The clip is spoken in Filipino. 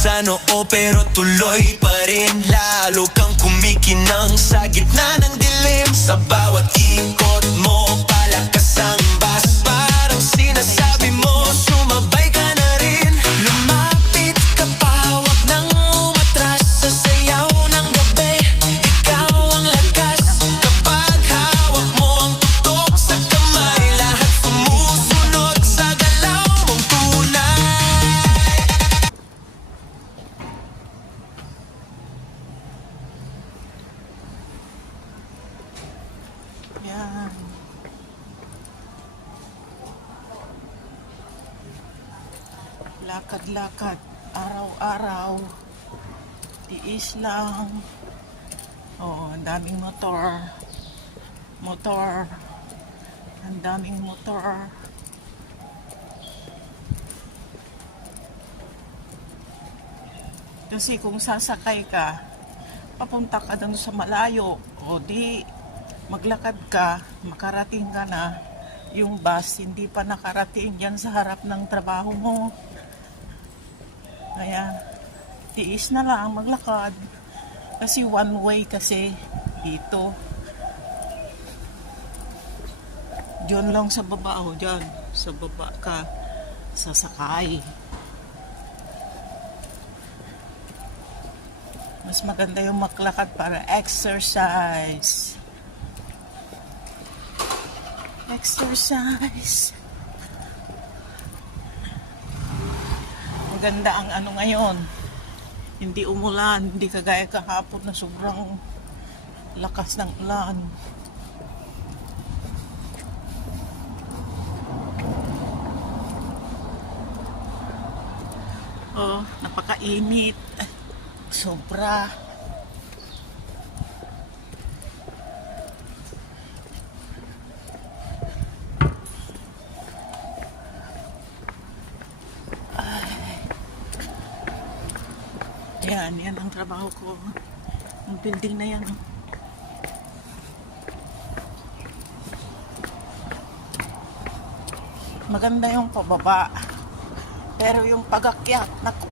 sa noo pero tuloy pa rin. Lalo kang kumikinang sa gitna ng dilim. Sa bawat ikot mo, palakas ang bas. Parang sinasabi mo, sumabay ka na rin. Lumapit ka pa, wag nang umatras. Sa sayaw ng gabi, ikaw ang lakas. Kapag hawak mo ang tutok sa kamay, lahat sumusunod sa galaw mong tunay. Yan. Lakad-lakad, araw-araw. Tiis lang. Oh, ang daming motor. Motor. Ang daming motor. Kasi kung sasakay ka, papunta ka doon sa malayo, o di maglakad ka, makarating ka na. Yung bus, hindi pa nakarating yan sa harap ng trabaho mo. Kaya, tiis na lang maglakad. Kasi one way kasi dito. Diyan lang sa baba, o dyan. Sa baba ka sasakay. Mas maganda yung maglakad para exercise. Exercise. Maganda ang ano ngayon. Hindi umulan, hindi kagaya kahapon na sobrang lakas ng ulan. Oh, napakainit. Sobra. Yan ang trabaho ko. Yung building na yan. Maganda yung pababa. Pero yung pag-akyat, naku.